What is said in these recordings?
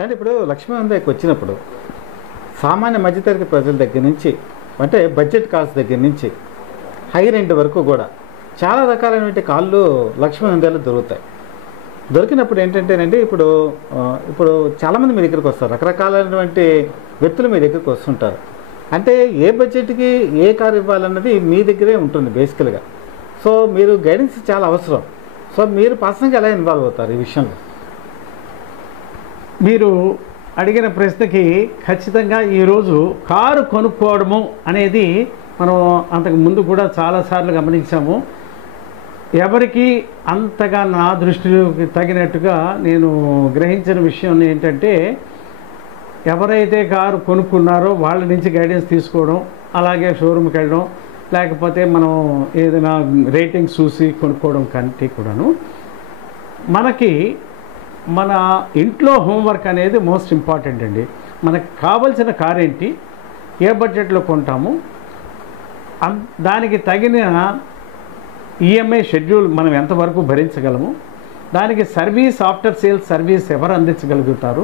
అంటే ఇప్పుడు లక్ష్మీ హుండాయికి వచ్చినప్పుడు సామాన్య మధ్యతరగతి ప్రజల దగ్గర నుంచి అంటే బడ్జెట్ కార్స్ దగ్గర నుంచి హై రెంట్ వరకు కూడా చాలా రకాలైనటువంటి కార్లు లక్ష్మీ హుండాయిలో దొరుకుతాయి. దొరికినప్పుడు ఏంటంటేనండి ఇప్పుడు చాలామంది మీ దగ్గరికి వస్తారు, రకరకాలైనటువంటి వ్యక్తులు మీ దగ్గరికి వస్తుంటారు. అంటే ఏ బడ్జెట్కి ఏ కారు ఇవ్వాలన్నది మీ దగ్గరే ఉంటుంది బేసికల్గా. సో మీరు గైడెన్స్ చాలా అవసరం. సో మీరు పర్సనల్గా ఎలా ఇన్వాల్వ్ అవుతారు ఈ విషయంలో? మీరు అడిగిన ప్రశ్నకి ఖచ్చితంగా ఈరోజు కారు కొనుక్కోవడము అనేది మనం అంతకు ముందు కూడా చాలాసార్లు గమనించాము. ఎవరికి అంతగా నా దృష్టికి తగినట్టుగా నేను గ్రహించిన విషయం ఏంటంటే, ఎవరైతే కారు కొనుక్కున్నారో వాళ్ళ నుంచి గైడెన్స్ తీసుకోవడం, అలాగే షోరూమ్కి వెళ్ళడం, లేకపోతే మనం ఏదైనా రేటింగ్స్ చూసి కొనుక్కోవడం కంటే కూడాను మనకి మన ఇంట్లో హోంవర్క్ అనేది మోస్ట్ ఇంపార్టెంట్ అండి. మనకు కావలసిన కార్ ఏంటి, ఏ బడ్జెట్లో కొంటాము, దానికి తగిన ఈఎంఐ షెడ్యూల్ మనం ఎంతవరకు భరించగలము, దానికి సర్వీస్ ఆఫ్టర్ సేల్స్ సర్వీస్ ఎవరు అందించగలుగుతారు,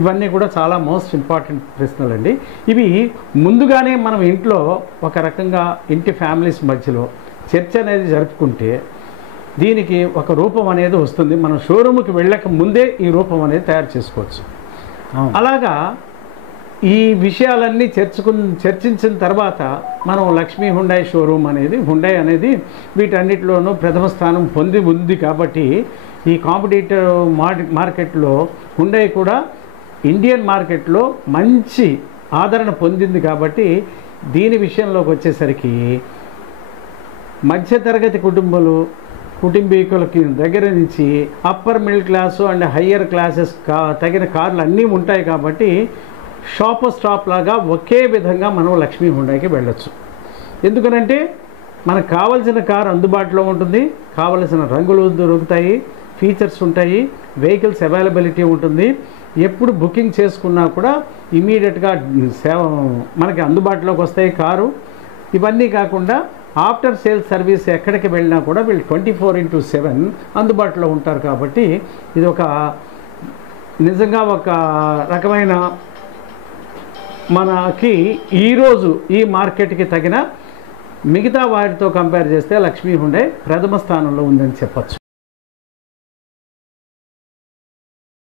ఇవన్నీ కూడా చాలా మోస్ట్ ఇంపార్టెంట్ ప్రశ్నలండి. ఇవి ముందుగానే మనం ఇంట్లో ఒక రకంగా ఇంటి ఫ్యామిలీస్ మధ్యలో చర్చ అనేది జరుపుకుంటే దీనికి ఒక రూపం అనేది వస్తుంది. మనం షోరూమ్కి వెళ్ళక ముందే ఈ రూపం అనేది తయారు చేసుకోవచ్చు. అలాగా ఈ విషయాలన్నీ చర్చించిన తర్వాత మనం లక్ష్మీ హుండాయ్ షోరూమ్ అనేది, హుండాయ్ అనేది వీటన్నిటిలోనూ ప్రథమ స్థానం పొంది ఉంది కాబట్టి ఈ కాంపిటేటివ్ మార్కెట్లో హుండాయ్ కూడా ఇండియన్ మార్కెట్లో మంచి ఆదరణ పొందింది. కాబట్టి దీని విషయంలోకి వచ్చేసరికి మధ్యతరగతి కుటుంబీకులకి దగ్గర నుంచి upper middle class and higher classes తగిన కార్లు అన్నీ ఉంటాయి. కాబట్టి స్టాప్ లాగా ఒకే విధంగా మనం లక్ష్మీ హుండాయికి వెళ్ళొచ్చు. ఎందుకనంటే మనకు కావలసిన కారు అందుబాటులో ఉంటుంది, కావలసిన రంగులు దొరుకుతాయి, ఫీచర్స్ ఉంటాయి, వెహికల్స్ అవైలబిలిటీ ఉంటుంది. ఎప్పుడు బుకింగ్ చేసుకున్నా కూడా ఇమీడియట్గా మనకి అందుబాటులోకి వస్తాయి కారు. ఇవన్నీ కాకుండా ఆఫ్టర్ సేల్ సర్వీస్ ఎక్కడికి వెళ్ళినా కూడా వీళ్ళు 24/7 అందుబాటులో ఉంటారు. కాబట్టి ఇది ఒక నిజంగా ఒక రకమైన మనకి ఈరోజు ఈ మార్కెట్కి తగిన మిగతా వాటితో కంపేర్ చేస్తే లక్ష్మీ హుండాయ్ ప్రథమ స్థానంలో ఉందని చెప్పచ్చు.